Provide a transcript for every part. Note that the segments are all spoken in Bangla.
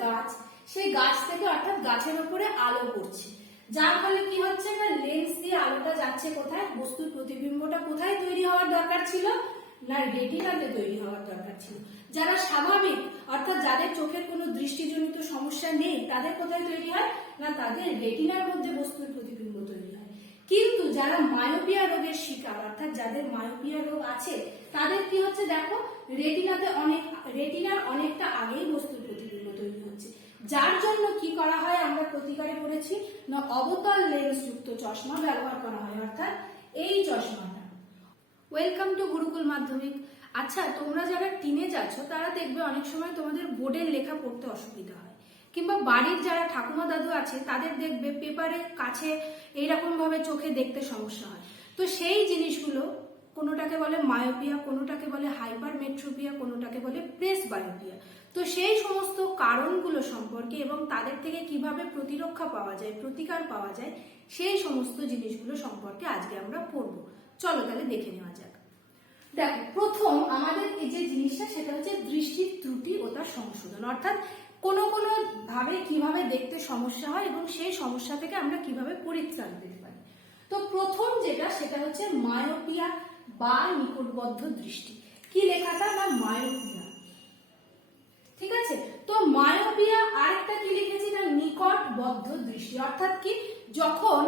গাছ। সেই গাছ থেকে অর্থাৎ গাছের উপরে আলো পড়ছে। যার ফলে কি হচ্ছে না লেন্স দিয়ে আলোটা যাচ্ছে কোথায়? বস্তুর প্রতিবিম্বটা কোথায় তৈরি হওয়ার দরকার ছিল? না রেটিনাতে তৈরি হওয়ার দরকার ছিল। যারা স্বাভাবিক, অর্থাৎ যাদের চোখের কোনো দৃষ্টিজনিত সমস্যা নেই, তাদের কোথায় তৈরি হয়? না, তাদের রেটিনার মধ্যে বস্তুর প্রতিবিম্ব তৈরি হয়। কিন্তু যারা মায়োপিয়া রোগের শিকার, অর্থাৎ যাদের মায়োপিয়া রোগ আছে, তাদের কি হচ্ছে দেখো রেটিনাতে অনেক রেটিনার অনেকটা আগেই বস্তুর যার জন্য কি করা হয় আমরা প্রতিকারে করেছি না, অবতল লেন্স যুক্ত চশমা ব্যবহার করা হয়, অর্থাৎ এই চশমাটা। ওয়েলকাম টু গুরুকুল মাধ্যমিক আচ্ছা তোমরা যারা টিনে আছো তারা দেখবে অনেক সময় তোমাদের বোর্ডের লেখা পড়তে অসুবিধা হয়। কিংবা বাড়ির যারা ঠাকুমা দাদু আছে, তাদের দেখবে পেপারের কাছে এইরকম ভাবে চোখে দেখতে সমস্যা হয়। তো সেই জিনিসগুলো কোনোটাকে বলে মায়োপিয়া কোনোটাকে বলে হাইপার মেট্রোপিয়া কোনোটাকে বলে প্রেস বায়োপিয়া তো সেই সমস্ত কারণগুলো সম্পর্কে এবং তাদের থেকে কীভাবে প্রতিরক্ষা পাওয়া যায়, প্রতিকার পাওয়া যায়, সেই সমস্ত জিনিসগুলো সম্পর্কে আজকে আমরা পড়ব। চলো তাহলে দেখে নেওয়া যাক। দেখো, প্রথম আমাদের এই যে জিনিসটা, সেটা হচ্ছে দৃষ্টির ত্রুটি ও তার সংশোধন। অর্থাৎ কোনো কোনো ভাবে কীভাবে দেখতে সমস্যা হয় এবং সেই সমস্যা থেকে আমরা কীভাবে পরিত্রাণ পেতে পারি। তো প্রথম যেটা, সেটা হচ্ছে মায়োপিয়া বা নিকটবদ্ধ দৃষ্টি। কি লেখাটা? না মায়োপিয়া। ঠিক আছে? তো মায়োপিয়া আরেকটা কি লিখেছি? না নিকটবদ্ধ দৃষ্টি। অর্থাৎ কি? যখন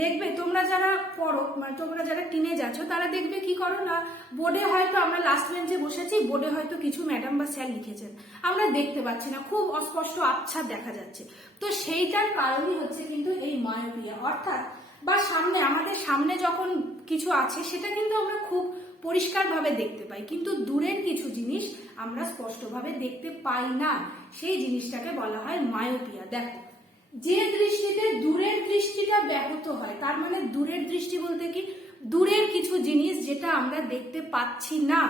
দেখবে তোমরা যারা পড়ো মানে তোমরা যারা টিনেজ আছো, তারা দেখবে কি করো না, বোর্ডে হয়তো আমরা লাস্ট বেঞ্চে বসেছি, বোর্ডে হয়তো কিছু ম্যাডাম বা স্যার লিখেছেন। আমরা দেখতে পাচ্ছি না, খুব অস্পষ্ট আচ্ছা দেখা যাচ্ছে। তো সেইটার কারণই হচ্ছে কিন্তু এই মায়োপিয়া। অর্থাৎ বা সামনে, আমাদের সামনে যখন কিছু আছে, সেটা কিন্তু আমরা খুব পরিষ্কারভাবে দেখতে পাই। কিন্তু দূরের কিছু জিনিস আমরা স্পষ্টভাবে দেখতে পাই না। সেই জিনিসটাকে বলা হয় মায়োপিয়া। দেখো, যে দৃষ্টিতে দূরের দৃষ্টিটা ব্যাহত হয়, তার মানে দূরের দৃষ্টি বলতে কি? দূরের কিছু জিনিস যেটা আমরা দেখতে পাচ্ছি না,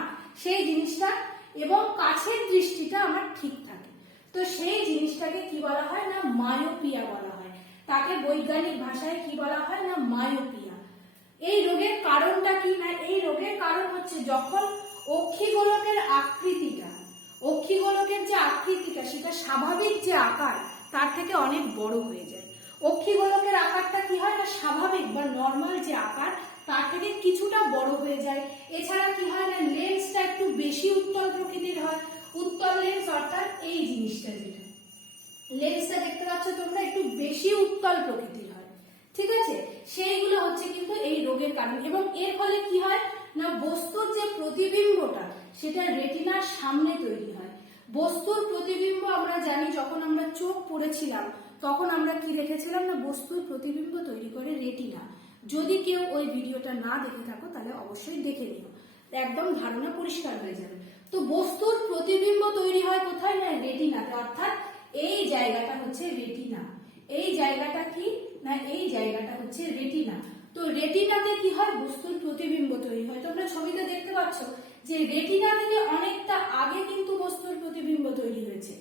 সেই জিনিসটা এবং কাছের দৃষ্টিটা আমার ঠিক থাকে। তো সেই জিনিসটাকে কি বলা হয় না? মায়োপিয়া বলা হয়। তাকে বৈজ্ঞানিক ভাষায় কি বলা হয় না মায়োপিয়া এই রোগের কারণটা কি? না এই রোগের কারণ হচ্ছে যখন অক্ষিগোলকের আকৃতিটা, অক্ষিগোলকের যে আকৃতিটা, সেটা স্বাভাবিক যে আকার, তার থেকে অনেক বড় হয়ে যায়। অক্ষিগোলকের আকারটা কি হয় না, স্বাভাবিক বা নর্মাল যে আকার, তার থেকে কিছুটা বড় হয়ে যায়। এছাড়া কি হয় না লেন্সটা একটু বেশি উত্তল প্রকৃতির হয়। উত্তল লেন্স অর্থাৎ এই জিনিসটা যেটা। লেন্সটা দেখতে পাচ্ছ তোমরা, একটু বেশি উত্তল প্রকৃতির হয়। ঠিক আছে? সেইগুলো হচ্ছে কিন্তু এই রোগের কারণ। এবং এর ফলে কি হয় না, বস্তুর যে প্রতিবিম্বটা, সেটা রেটিনার সামনে তৈরি হয়। বস্তুর প্রতিবিম্ব আমরা জানি, যখন আমরা চোখ পড়েছিলাম, তখন আমরা কি দেখেছিলাম না, বস্তুর প্রতিবিম্ব তৈরি করে রেটিনা। যদি কেউ ওই ভিডিওটা না দেখে থাকো, তাহলে অবশ্যই দেখে নিও। একদম ধারণা পরিষ্কার হয়ে যাবে। তো বস্তুর প্রতিবিম্ব তৈরি হয় কোথায়? না, রেটিনাতে। অর্থাৎ এই জায়গাটা হচ্ছে রেটিনা। এই জায়গাটা কি না এই জায়গাটা হচ্ছে রেটিনা? তো রেটিনাতে কি হয়? বস্তুর প্রতিবিম্ব তৈরি হয়। তোমরা ছবিতে দেখতে পাচ্ছ যে রেটিনা থেকে অনেকটা আগে কিন্তু বস্তুর প্রতিবিম্ব তৈরি হয়েছে।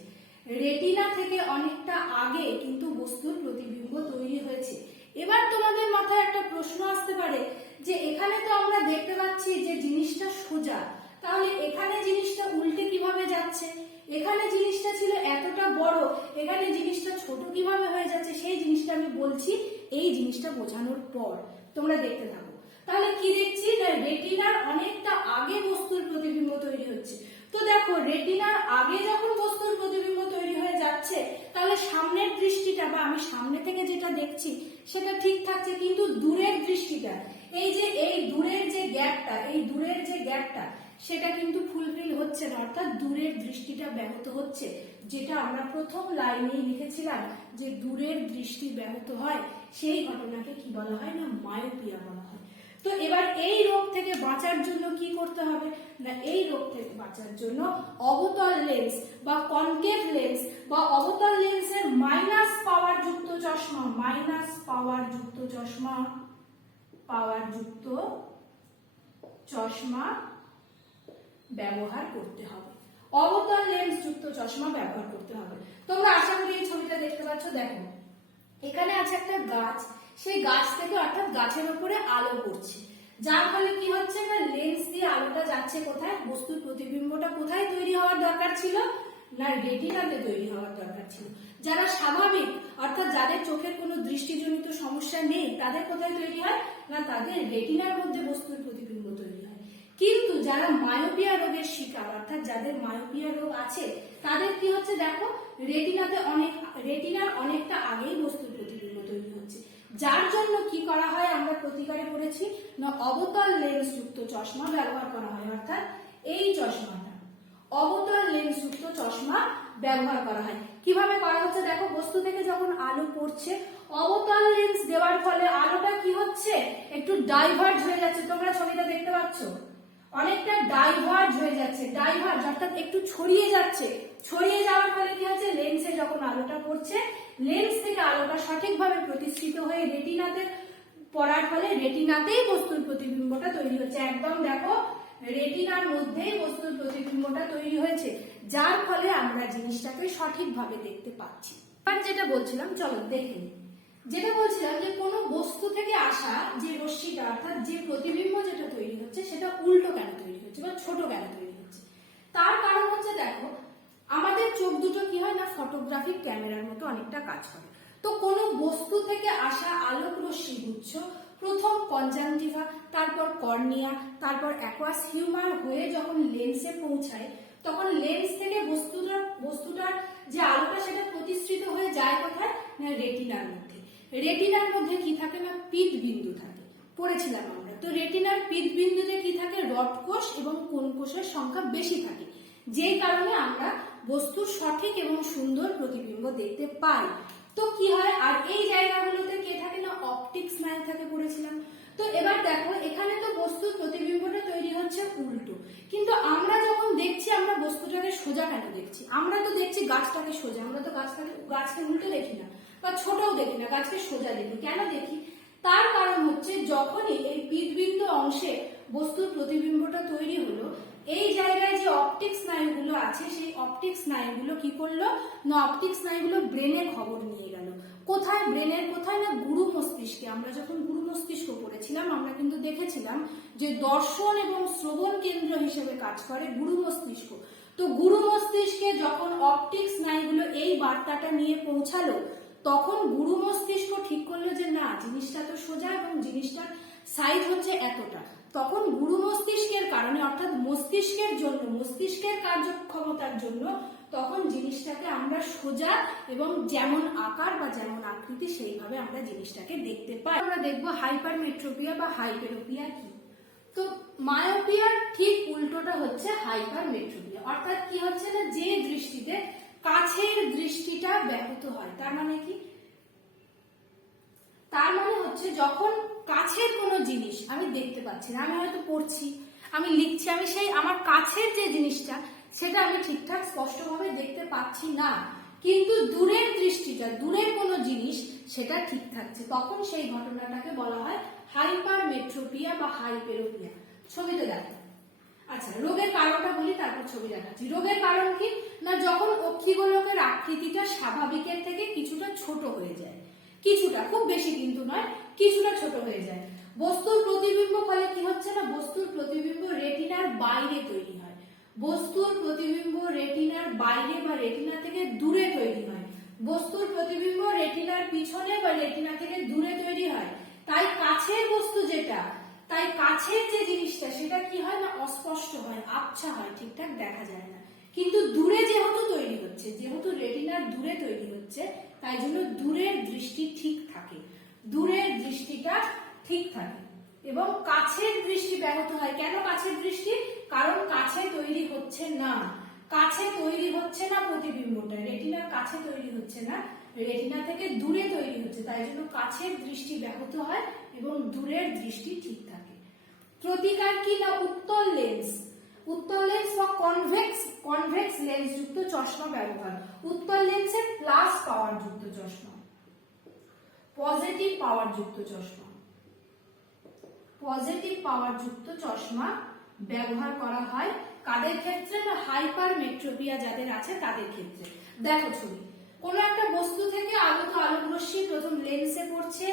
রেটিনা থেকে অনেকটা আগে কিন্তু বস্তুর প্রতিবিম্ব তৈরি হয়েছে। এবার তোমাদের মাথায় একটা প্রশ্ন আসতে পারে যে এখানে তো আমরা দেখতে পাচ্ছি যে জিনিসটা সোজা। তাহলে এখানে জিনিসটা উল্টে কীভাবে যাচ্ছে? এখানে জিনিসটা ছিল এতটা বড়, এখানে জিনিসটা ছোট কীভাবে হয়ে যাচ্ছে সেই জিনিসটা আমি বলছি, এই জিনিসটা বোঝানোর পর তোমরা দেখতে থাকো। তাহলে কি দেখছি? রেটিনার অনেকটা আগে বস্তুর প্রতিবিম্ব তৈরি হচ্ছে। তো দেখো, রেটিনার আগে যখন বস্তুর প্রতিবিম্ব তৈরি হয়ে যাচ্ছে, তাহলে সামনের দৃষ্টিটা বা আমি সামনে থেকে যেটা দেখছি, সেটা ঠিক থাকছে কিন্তু দূরের দৃষ্টিটা। এই যে, এই দূরের যে গ্যাপটা এই দূরের যে গ্যাপটা সেটা কিন্তু ফুলফিল হচ্ছে না, অর্থাৎ দূরের দৃষ্টিটা ব্যাহত হচ্ছে। যেটা আমরা প্রথম লাইনেই লিখেছিলাম যে দূরের দৃষ্টি ব্যাহত হয়, সেই ঘটনাকে কি বলা হয় না, মায়োপিয়া বলা হয়। তো এবার এই রোগ থেকে বাঁচার জন্য কি করতে হবে? না, এই রোগ থেকে বাঁচার জন্য অবতল লেন্স বা কনকেভ লেন্স বা অবতল লেন্সের মাইনাস পাওয়ার যুক্ত চশমা মাইনাস পাওয়ার যুক্ত চশমা পাওয়ার যুক্ত চশমা ব্যবহার করতে হবে। অবতল লেন্স যুক্ত চশমা ব্যবহার করতে হবে। তোমরা আশা করি এই ছবিটা দেখতে পাচ্ছ। দেখো, এখানে আছে একটা গাছ। সেই গাছ থেকে অর্থাৎ গাছের উপরে আলো পড়ছে। যার ফলে কি হচ্ছে না লেন্স দিয়ে আলোটা যাচ্ছে কোথায়? বস্তুর প্রতিবিম্বটা কোথায় তৈরি হওয়ার দরকার ছিল? না রেটিনাতে তৈরি হওয়ার দরকার ছিল। যারা স্বাভাবিক, অর্থাৎ যাদের চোখের কোনো দৃষ্টিজনিত সমস্যা নেই, তাদের কোথায় তৈরি হয়? না, তাদের রেটিনার মধ্যে বস্তুর হয় কিন্তু যারা মায়োপিয়া রোগের শিকার, অর্থাৎ যাদের মায়োপিয়া রোগ আছে, তাদের কি হচ্ছে দেখো? রেটিনাতে অনেক, রেটিনার অনেকটা আগেই বস্তুর প্রতিবিম্ব তৈরি হচ্ছে। যার জন্য কি করা হয় আমরা প্রতিকারে করেছি না, অবতল লেন্স যুক্ত চশমা ব্যবহার করা হয়, অর্থাৎ এই চশমাটা। অবতল লেন্স যুক্ত চশমা ব্যবহার করা হয়। কীভাবে করা হচ্ছে দেখো? বস্তু থেকে যখন আলো পড়ছে, অবতল লেন্স দেওয়ার ফলে আলোটা কি হচ্ছে? একটু ডাইভার্ট হয়ে যাচ্ছে। তোমরা ছবিটা দেখতে পাচ্ছ? অনেকটা ডাইভার্ট হয়ে যাচ্ছে ডাইভার্ট অর্থাৎ একটু ছড়িয়ে যাচ্ছে। ছড়িয়ে যাওয়ার ফলে কি হচ্ছে? লেন্সে যখন আলোটা পড়ছে লেন্স থেকে আলোটা সঠিকভাবে প্রতিষ্ঠিত হয়ে রেটিনাতে পড়ার ফলে রেটিনাতেই বস্তুর প্রতিবিম্বটা তৈরি হচ্ছে। একদম দেখো রেটিনার মধ্যেই বস্তুর প্রতিবিম্বটা তৈরি হয়েছে, যার ফলে আমরা জিনিসটাকে সঠিকভাবে দেখতে পাচ্ছি। এবার যেটা বলছিলাম, চলো দেখে যেটা বলছিলাম যে কোনো বস্তু থেকে আসা যে রশ্মিটা, অর্থাৎ যে প্রতিবিম্ব হচ্ছে সেটা উল্টো কেন তৈরি হচ্ছে বা ছোট কেন তৈরি হচ্ছে? তার কারণ হচ্ছে দেখো, আমাদের চোখ দুটো কি হয় না ফটোগ্রাফিক ক্যামেরার মতো অনেকটা কাজ করে। তো কোনো বস্তু থেকে আসা আলোক রশ্মি গুচ্ছ, প্রথম কনজাংটিভা তারপর কর্নিয়া তারপর অ্যাকোয়াস হিউমার হয়ে যখন লেন্সে পৌঁছায়, তখন লেন্স থেকে বস্তুটার বস্তুটার যে আলোটা সেটা প্রতিষ্ঠিত হয়ে যায় কোথায়? না রেটিনার মধ্যে। রেটিনার মধ্যে কি থাকে না? পিত বিন্দু থাকে। পড়েছিলাম আমরা। তো রেটিনার পিত বিন্দুতে কি থাকে রড কোষ এবং কোন কোষের সংখ্যা বেশি থাকে। যেই কারণে আমরা বস্তুর সঠিক এবং সুন্দর প্রতিবিম্ব দেখতে পাই। তো কি হয়? আর এই জায়গাগুলোতে কে থাকে না? অপটিক স্নায়ু থাকে পড়েছিলাম। তো এবার দেখো, এখানে তো বস্তুর প্রতিবিম্বটা তৈরি হচ্ছে উল্টো। কিন্তু আমরা যখন দেখছি, আমরা বস্তুটাকে সোজা কেন দেখছি? আমরা তো দেখছি গাছটাকে সোজা। আমরা তো গাছটাকে, গাছকে উল্টো দেখি না বা ছোটও দেখি না, গাছকে সোজা দেখি। কেন দেখি? তার কারণ হচ্ছে যখনই এই পিতবিন্দু অংশে বস্তুর প্রতিবিম্বটা তৈরি হলো, এই জায়গায় যে অপটিক স্নায়ুগুলো আছে, সেই অপটিক স্নায়ুগুলো কি করল? না অপটিক স্নায়ুগুলো ব্রেনে খবর নিয়ে গেল। কোথায় ব্রেনের, কোথায় না গুরু মস্তিষ্কে? আমরা যখন গুরু মস্তিষ্ক পড়েছিলাম, আমরা কিন্তু দেখেছিলাম যে দর্শন এবং শ্রবণ কেন্দ্র হিসেবে কাজ করে গুরু মস্তিষ্ক। তো গুরু মস্তিষ্কে যখন অপটিক স্নায়ুগুলো এই বার্তাটা নিয়ে পৌঁছালো তখন গুরু মস্তিষ্ক ঠিক করল যে না, জিনিসটা তো সোজা এবং জিনিসটার সাইজ হচ্ছে এতটা। তখন গুরু মস্তিষ্কের কারণে, অর্থাৎ মস্তিষ্কের জন্য, মস্তিষ্কের কার্যক্ষমতার জন্য তখন জিনিসটাকে আমরা সোজা এবং যেমন আকার বা যেমন আকৃতি সেইভাবে আমরা জিনিসটাকে দেখতে পাই। আমরা দেখব হাইপার মেট্রোপিয়া বা হাইপেরোপিয়া কি? তো মায়োপিয়ার ঠিক উল্টোটা হচ্ছে হাইপার মেট্রোপিয়া অর্থাৎ কি হচ্ছে না, যে দৃষ্টিতে কাছের দৃষ্টিটা ব্যাহত হয়। তার মানে কি? তার মানে হচ্ছে যখন কাছের কোনো জিনিস আমি দেখতে পাচ্ছি না, আমি হয়তো পড়ছি, আমি লিখছি, আমি সেই আমার কাছের যে জিনিসটা, সেটা আমি ঠিকঠাক স্পষ্টভাবে দেখতে পাচ্ছি না। কিন্তু দূরের দৃষ্টিটা, দূরের কোনো জিনিস, সেটা ঠিক থাকছে। তখন সেই ঘটনাটাকে বলা হয় হাইপার মেট্রোপিয়া বা হাইপেরোপিয়া। ছবিতে দেখো। আচ্ছা রোগের কারণটা বলি, তারপর ছবি দেখাচ্ছি। রোগের কারণ কি? না, যখন অক্ষিগোলকের আকৃতিটা স্বাভাবিকের থেকে কিছুটা ছোট হয়ে যায়। কিছুটা, খুব বেশি কিন্তু নয়, কিছুটা ছোট হয়ে যায়। বস্তুর প্রতিবিম্ব ফলে কি হচ্ছে না, বস্তুর প্রতিবিম্ব রেটিনার বাইরে তৈরি হয়। বস্তুর প্রতিবিম্ব রেটিনার বাইরে বা রেটিনা থেকে দূরে তৈরি হয়। বস্তুর প্রতিবিম্ব রেটিনার পিছনে বা রেটিনা থেকে দূরে তৈরি হয়। তাই কাছের বস্তু যেটা, তাই কাছের যে জিনিসটা, সেটা কি হয় না, অস্পষ্ট হয়, আবছা হয়, ঠিকঠাক দেখা যায় না। কিন্তু দূরে যেহেতু তৈরি হচ্ছে, যেহেতু রেটিনার দূরে তৈরি হচ্ছে, তাই জন্য দূরের দৃষ্টি ঠিক থাকে। দূরের দৃষ্টিটা ঠিক থাকে। এবং কাছের দৃষ্টি ব্যাহত হয়। কেন কাছের দৃষ্টি? কারণ কাছে তৈরি হচ্ছে না। কাছে তৈরি হচ্ছে না প্রতিবিম্বটা। রেটিনার কাছে তৈরি হচ্ছে না। রেটিনা থেকে দূরে তৈরি হচ্ছে। তাই জন্য কাছের দৃষ্টি ব্যাহত হয় এবং দূরের দৃষ্টি ঠিক থাকে। প্রতিকার কি না? উত্তল লেন্স। উত্তল লেন্স বা কনভেক্স কনভেক্স লেন্স যুক্ত চশমা ব্যবহার। উত্তল লেন্সের প্লাস পাওয়ার যুক্ত চশমা। পজিটিভ পাওয়ার যুক্ত চশমা। পজিটিভ পাওয়ার যুক্ত চশমা ব্যবহার করা হয় কাদের ক্ষেত্রে? না হাইপার মেট্রোপিয়া যাদের আছে তাদের ক্ষেত্রে। দেখো ছবি। কোনো একটা বস্তু থেকে আগত আলোক রশ্মি প্রথম লেন্সে পড়ছে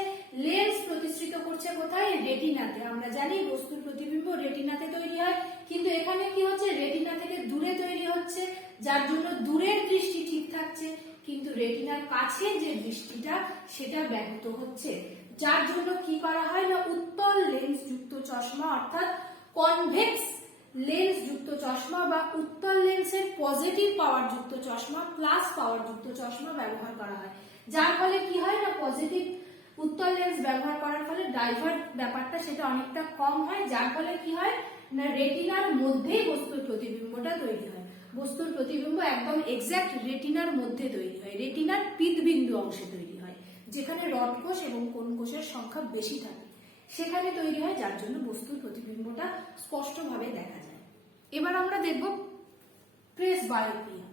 লেন্স প্রতিষ্ঠিত করছে কোথায়? রেটিনাতে আমরা জানি বস্তুর প্রতিবিম্ব রেটিনাতে তৈরি হয়, কিন্তু এখানে কি হচ্ছে? রেটিনা থেকে দূরে তৈরি হচ্ছে, যার জন্য দূরের দৃষ্টি ঠিক থাকছে, কিন্তু রেটিনার কাছে যে দৃষ্টিটা, সেটা ব্যাহত হচ্ছে। যার জন্য কি করা হয় না? উত্তল লেন্স যুক্ত চশমা, অর্থাৎ কনভেক্স লেন্স যুক্ত চশমা বা উত্তল লেন্সের পজিটিভ পাওয়ার যুক্ত চশমা প্লাস পাওয়ার যুক্ত চশমা ব্যবহার করা হয়। যার ফলে কি হয় না পজিটিভ উত্তল লেন্স ব্যবহার করার ফলে ডাইভার্ট ব্যাপারটা সেটা অনেকটা কম হয়। যার ফলে কি হয় না রেটিনার মধ্যেই বস্তুর প্রতিবিম্বটা তৈরি হয়। বস্তুর প্রতিবিম্ব একদম এক্সাক্ট রেটিনার মধ্যে তৈরি হয়। রেটিনার পিতবিন্দু অংশে তৈরি হয়, যেখানে রড কোষ এবং কোন কোষের সংখ্যা বেশি থাকে। সেখানে তৈরি হয়, যার জন্য বস্তুর প্রতিবিম্বটা স্পষ্টভাবে দেখা যায়। এবার আমরা দেখব প্রেস বায়োপিয়া।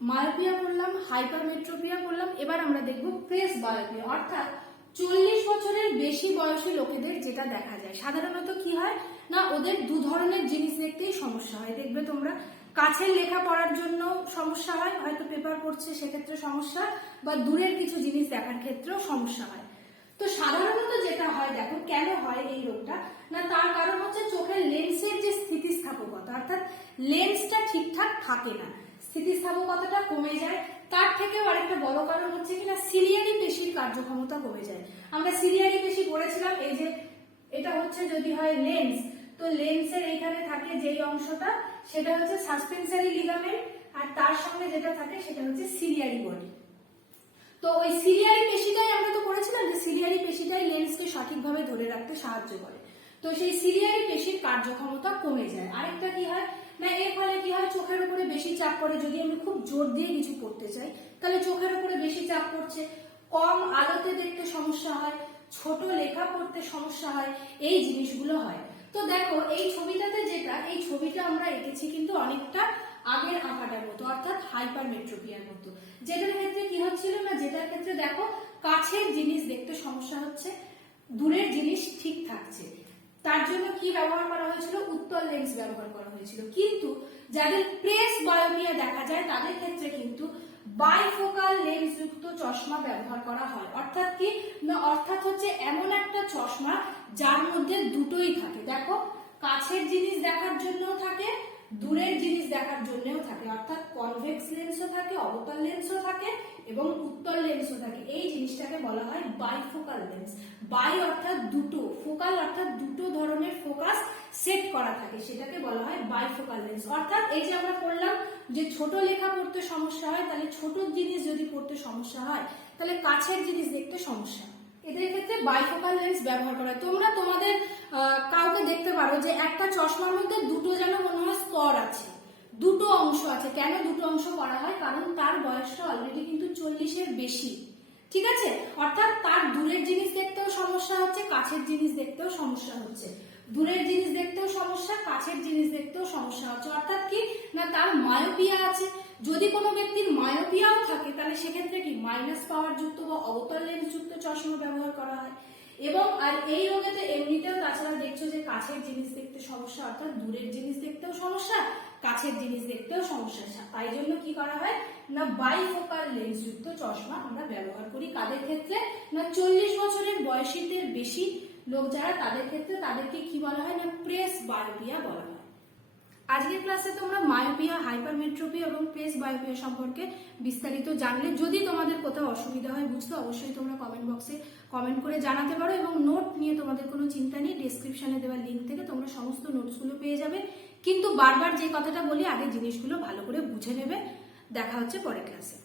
মায়োপিয়া করলাম, হাইপারমেট্রোপিয়া করলাম, এবার আমরা দেখব প্রেস বায়োপিয়া। অর্থাৎ চল্লিশ বছরের বেশি বয়সী লোকেদের যেটা দেখা যায়, সাধারণত কি হয় না, ওদের দু ধরনের জিনিস দেখতেই সমস্যা হয়। দেখবে তোমরা কাছের লেখা পড়ার জন্য সমস্যা হয়, হয়তো পেপার পড়ছে, সেক্ষেত্রে সমস্যা বা দূরের কিছু জিনিস দেখার ক্ষেত্রেও সমস্যা হয়। তো সাধারণত যেটা হয়, দেখো কেন হয় এই রোগটা? না, তার কারণ হচ্ছে চোখের লেন্সের যে স্থিতিস্থাপকতা, অর্থাৎ লেন্সটা ঠিকঠাক থাকে না, স্থিতিস্থাপকতাটা কমে যায়। তার থেকেও আরেকটা বড় কারণ হচ্ছে কিনা সিলিয়ারি পেশির কার্যক্ষমতা কমে যায়। আমরা সিলিয়ারি পেশি পড়েছিলাম, এই যে এটা হচ্ছে যদি হয় লেন্স তো লেন্সের এইখানে থাকে যেই অংশটা, সেটা হচ্ছে সাসপেন্সারি লিগামেন্ট আর তার সঙ্গে যেটা থাকে সেটা হচ্ছে সিলিয়ারি বডি তো ওই সিলিয়ারি পেশিটাই আমরা তো করেছিলাম যে সিলিয়ারি পেশিটাই লেন্সকে সঠিকভাবে ধরে রাখতে সাহায্য করে। তো সেই সিলিয়ারি পেশির কার্যক্ষমতা কমে যায়। আরেকটা কি হয়? না, এর ফলে কি হয়? চোখের উপরে বেশি চাপ পড়ে। যদি আমি খুব জোর দিয়ে কিছু করতে চাই, তাহলে চোখের উপরে বেশি চাপ পড়ছে, কম আলোতে দেখতে সমস্যা হয়, ছোট লেখা পড়তে সমস্যা হয়, এই জিনিসগুলো হয়। তো দেখো, এই ছবিটাতে যেটা, এই ছবিটা আমরা এঁকেছি কিন্তু অনেকটা আগের আঁকাটার মতো, অর্থাৎ হাইপার মেট্রোপিয়ার মতো। যেটার ক্ষেত্রে কি হচ্ছিল না, যেটার ক্ষেত্রে দেখো, কাছের জিনিস দেখতে সমস্যা হচ্ছে, দূরের জিনিস ঠিক থাকছে। তার জন্য কি ব্যবহার করা হয়েছিল? উত্তল লেন্স ব্যবহার করা হয়েছিল। কিন্তু যাদের প্রেস বায়োপিয়া দেখা যায়, তাদের ক্ষেত্রে কিন্তু বাইফোকাল লেন্স যুক্ত চশমা ব্যবহার করা হয়। অর্থাৎ কি? না, অর্থাৎ হচ্ছে এমন একটা চশমা যার মধ্যে দুটোই থাকে। দেখো, কাছের জিনিস দেখার জন্যও থাকে দূরের জিনিস দেখার জন্যও থাকে, অর্থাৎ কনভেক্স লেন্সও থাকে, অবতল লেন্সও থাকে এবং উত্তল লেন্সও থাকে। এই জিনিসটাকে বলা হয় বাইফোকাল লেন্স বাই অর্থাৎ দুটো ফোকাল অর্থাৎ দুটো ধরনের ফোকাস সেট করা থাকে, সেটাকে বলা হয় বাইফোকাল লেন্স অর্থাৎ এই যে আমরা পড়লাম যে ছোট লেখা পড়তে সমস্যা হয়, তাহলে ছোট জিনিস যদি পড়তে সমস্যা হয়, তাহলে কাছের জিনিস দেখতে সমস্যা। এদের ক্ষেত্রে বাইফোকাল লেন্স ব্যবহার করা তোমরা তোমাদের কাউকে দেখতে পারো যে একটা চশমার মধ্যে দুটো যেন মনে হয় স্তর আছে। দুটো অংশ আছে। কেন দুটো অংশ করা হয়? কারণ তার বয়সটা অলরেডি কিন্তু চল্লিশের বেশি। ঠিক আছে? অর্থাৎ তার দূরের জিনিস দেখতেও সমস্যা হচ্ছে, কাছের জিনিস দেখতেও সমস্যা হচ্ছে। দূরের জিনিস দেখতেও সমস্যা, কাছের জিনিস দেখতেও সমস্যা হচ্ছে। অর্থাৎ কি? না, তার মায়োপিয়া আছে। যদি কোনো ব্যক্তির মায়োপিয়াও থাকে, তাহলে সেক্ষেত্রে কি মাইনাস পাওয়ার যুক্ত বা অবতল লেন্স যুক্ত চশমা ব্যবহার করা হয়? এবং, আর এই রোগে তো এমনিতেও তাছাড়া দেখছ যে কাছের জিনিস দেখতে সমস্যা, অর্থাৎ দূরের জিনিস দেখতেও সমস্যা, কাছের জিনিস দেখতেও সমস্যা। তাই জন্য কি করা হয়? না বাইফোকাল লেন্স যুক্ত চশমা আমরা ব্যবহার করি। কাদের ক্ষেত্রে? না, চল্লিশ বছরের বয়সীদের বেশি লোক যারা, তাদের ক্ষেত্রে তাদেরকে কি বলা হয়? না প্রেস বায়োপিয়া বলা হয়। আজকের ক্লাসে তোমরা মায়োপিয়া হাইপারমেট্রোপি এবং প্রেস বায়োপিয়া সম্পর্কে বিস্তারিত জানলে যদি তোমাদের কোথাও অসুবিধা হয়, বুঝতে অবশ্যই তোমরা কমেন্ট বক্সে কমেন্ট করে জানাতে পারো এবং নোট নিয়ে তোমাদের কোনো চিন্তা নেই। ডিসক্রিপশানে দেওয়া লিঙ্ক থেকে তোমরা সমস্ত নোটসগুলো পেয়ে যাবে। কিন্তু বারবার যে কথাটা বলি, আগে জিনিসগুলো ভালো করে বুঝে নেবে। দেখা হচ্ছে পরের ক্লাসে